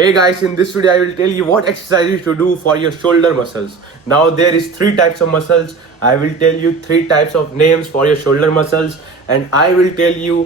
Hey guys, in this video I will tell you what exercises to do for your shoulder muscles. Now there is three types of muscles. I will tell you three types of names for your shoulder muscles, and I will tell you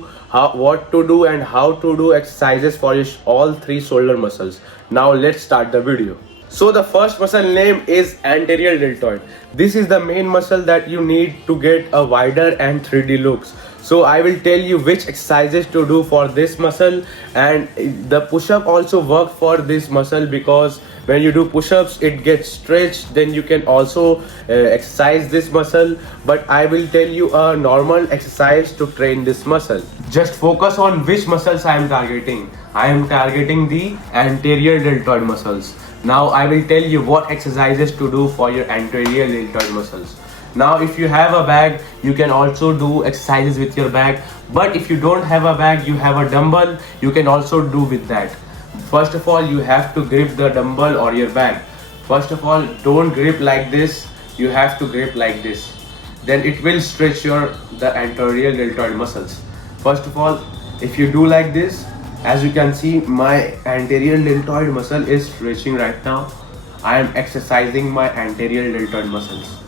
what to do and how to do exercises for your all three shoulder muscles. Now let's start the video. So the first muscle name is anterior deltoid. This is the main muscle that you need to get a wider and 3D looks. So I will tell you which exercises to do for this muscle, and the push-up also work for this muscle because when you do push-ups it gets stretched, then you can also exercise this muscle. But I will tell you a normal exercise to train this muscle. Just focus on which muscles I am targeting. I am targeting the anterior deltoid muscles. Now I will tell you what exercises to do for your anterior deltoid muscles. Now if you have a bag, you can also do exercises with your bag, but if you don't have a bag, you have a dumbbell, you can also do with that. First of all, you have to grip the dumbbell or your bag. First of all, don't grip like this, you have to grip like this. Then it will stretch the anterior deltoid muscles. First of all, if you do like this, as you can see, my anterior deltoid muscle is stretching right now. I am exercising my anterior deltoid muscles.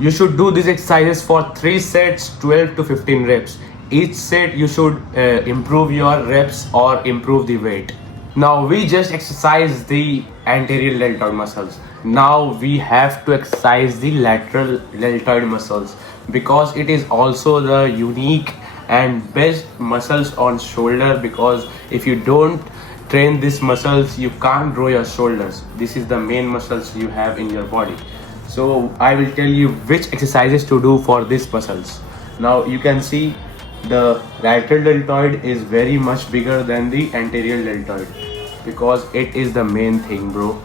You should do these exercises for 3 sets, 12 to 15 reps. Each set you should improve your reps or improve the weight. Now we just exercise the anterior deltoid muscles. Now we have to exercise the lateral deltoid muscles because it is also the unique and best muscles on shoulder, because if you don't train these muscles you can't grow your shoulders. This is the main muscles you have in your body. So I will tell you which exercises to do for these muscles. Now you can see the lateral deltoid is very much bigger than the anterior deltoid because it is the main thing, bro.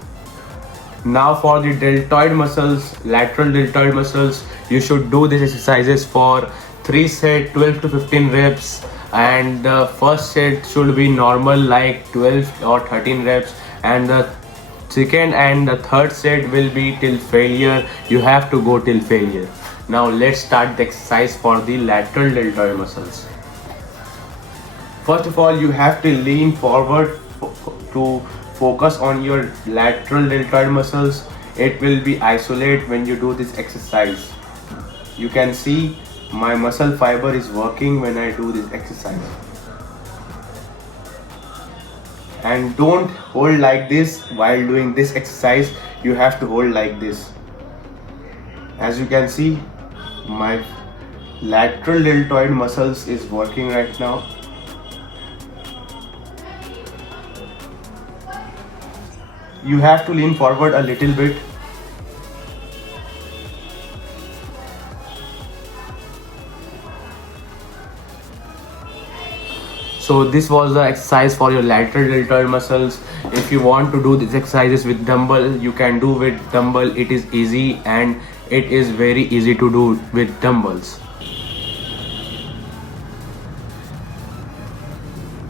Now for the deltoid muscles, lateral deltoid muscles, you should do these exercises for 3 set, 12 to 15 reps, and the first set should be normal like 12 or 13 reps, and the second and the third set will be till failure. You have to go till failure. Now let's start the exercise for the lateral deltoid muscles. First of all, you have to lean forward to focus on your lateral deltoid muscles. It will be isolate when you do this exercise. You can see my muscle fiber is working when I do this exercise. And don't hold like this while doing this exercise. You have to hold like this. As you can see, my lateral deltoid muscles is working right now. You have to lean forward a little bit. So this was the exercise for your lateral deltoid muscles. If you want to do these exercises with dumbbell, you can do with dumbbell. It is easy and it is very easy to do with dumbbells.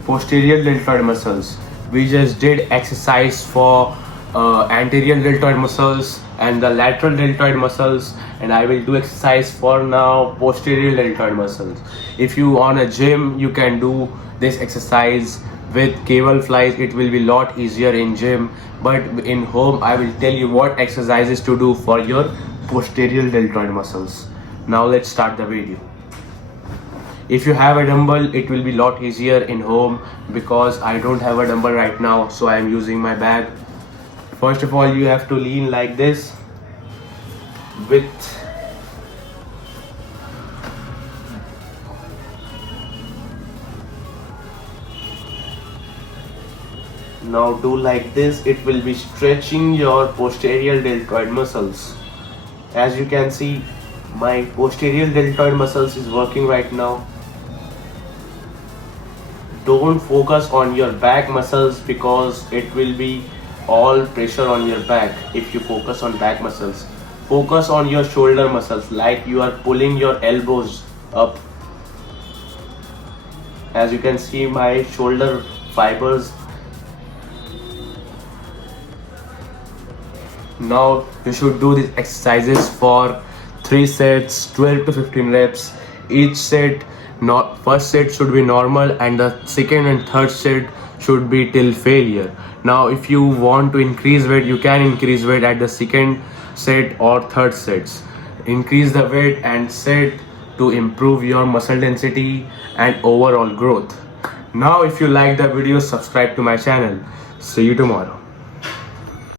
Posterior deltoid muscles. We just did exercise for anterior deltoid muscles and the lateral deltoid muscles, and I will do exercise for now posterior deltoid muscles. If you on a gym, you can do this exercise with cable flies. It will be lot easier in gym, but in home I will tell you what exercises to do for your posterior deltoid muscles. Now let's start the video. If you have a dumbbell, it will be lot easier in home because I don't have a dumbbell right now, so I am using my bag. First of all, you have to lean like this with now do like this. It will be stretching your posterior deltoid muscles. As you can see, my posterior deltoid muscles is working right now. Don't focus on your back muscles because it will be all pressure on your back if you focus on back muscles. Focus on your shoulder muscles, like you are pulling your elbows up. As you can see, my shoulder fibers Now you should do these exercises for 3 sets, 12 to 15 reps. Each set, not first set should be normal, and the second and third set should be till failure. Now if you want to increase weight, you can increase weight at the second set or third sets. Increase the weight and set to improve your muscle density and overall growth. Now if you like the video, subscribe to my channel. See you tomorrow.